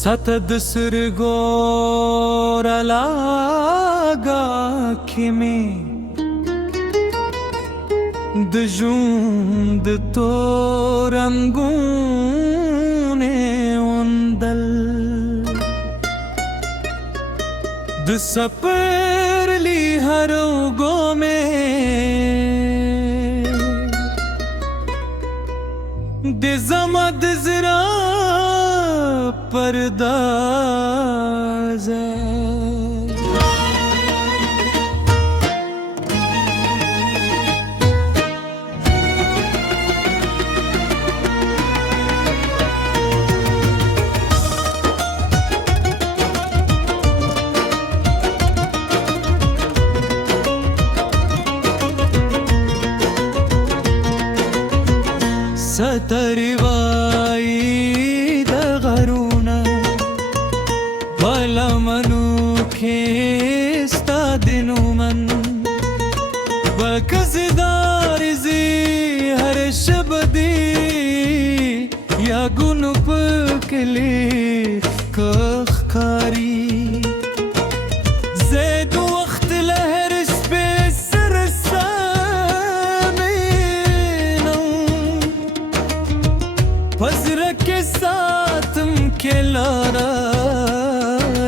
ستد سرگور علاقا کمی دجون دتو رنگون اندل د سپر لی هرو گو میں د زمد زرا پرداز ستروائی د غرونا بلا منو کھیستا دنو من بکزدار زی ہر شب دی یا گنو پکلی کخکاری زید وقت لہر سپیسر سامینو پزر کے ساتم کے لارا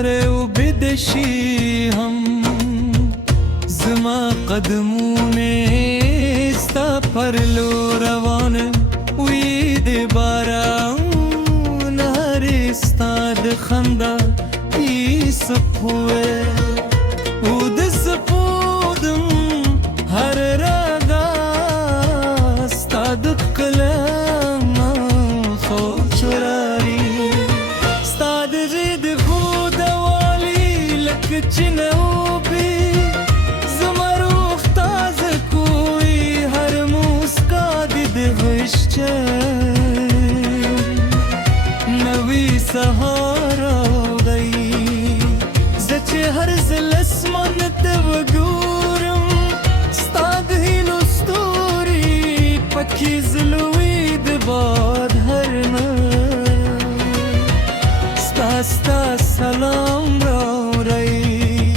رے و بدشی ہم زما قدموں نے استا پر لو روان وید باران ہر استاد خندہ ای سپوے ود سپودم ہر راگا استاد قلم خوش راری استاد جد خود والی لک چنوبی زمروخ تاز کوئی ہر مسکاد دغشچے نوی سہارا دی زچے ہر زلس من تبگورم استاد ہی نستوری پکی زلوی دباد ہر ستا سلام راو رئی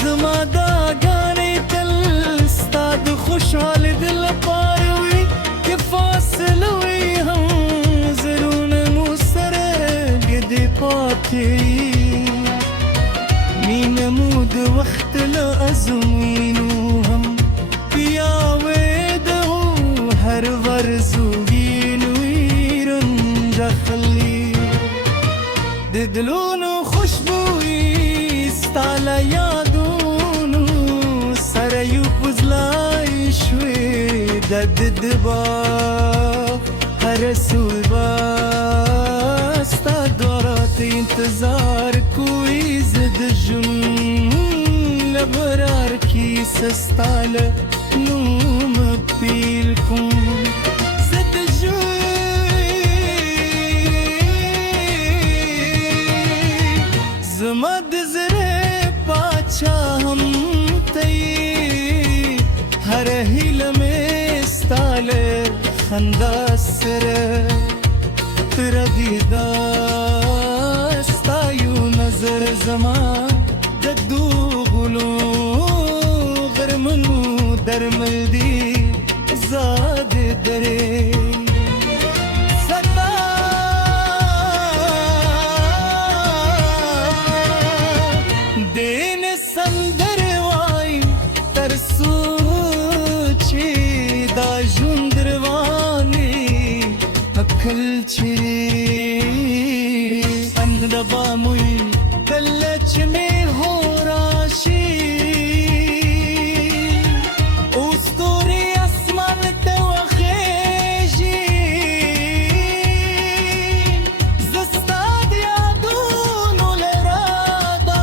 زما دا گانے تل استاد خوشحال دل پاروی کہ فاصلوی ہم ضرون موسر گد پاتی مین مود وقت لازمینو ہم پیاوے دہو ہر ورزوینوی رنجخلی دلونو خوشبوئی ستالا یادونو سریو پزلائی شوی دد دبا ہر سول با ستا دورات انتظار کوئی زد جم لبرار کی سستال نوم پیل کن زد جم زمد زرے پاچا ہم تی ہر ہیل میں استال خندا سر تردیدہ استایو نظر زمان جدو غلو غرمنو درمل دی زاد درے دین سندر وائی ترسوچی دا جندروانی اکل چری اند دبا موی دلچ میں ہو راشی استوری اسمان تو خیجی زستاد یادونو لرادا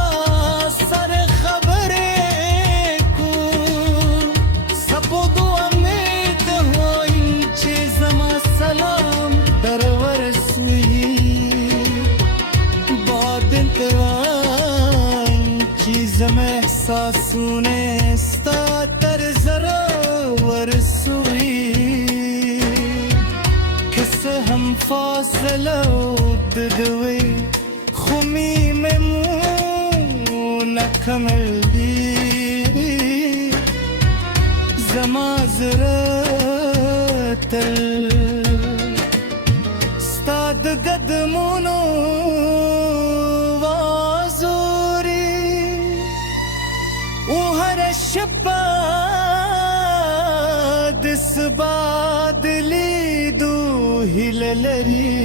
سر خبرے کو سپو دو امید ہو انچے زما سلام در ورسوی باد انتوان چیز میں احساسوں نے استا تر ذرا ورسوی کس ہم فاصلہ ددوی خو می ممونک ملدی زما زړه تل ستا د قدمونو وازوري و هره شپه د سبا د لیدو هیله لري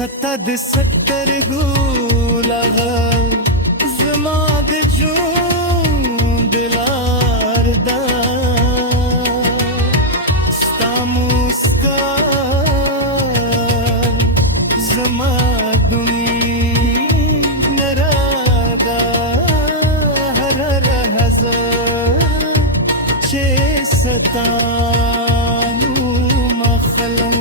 ستا د سترګو لغه زما د ژوند لار ده ستا موسکا زما دنیا راده هره لحظه چې ستا نوم اخلم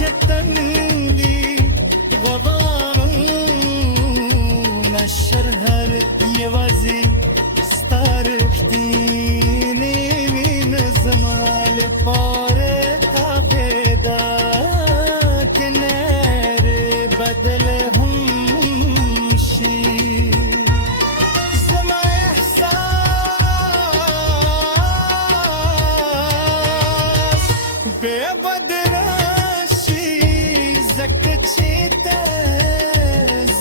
شتنګي غوامونه شرهر یوازې ستارښتینې مینه زما لپاره تابېده کناره بدل هم شي زما احساس بې بدله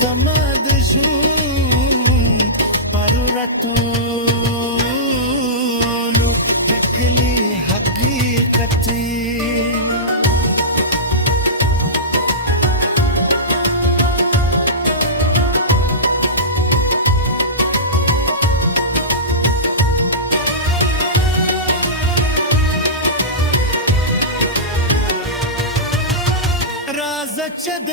زما د ژوند ضرورتونو د کلي حقیقت چې د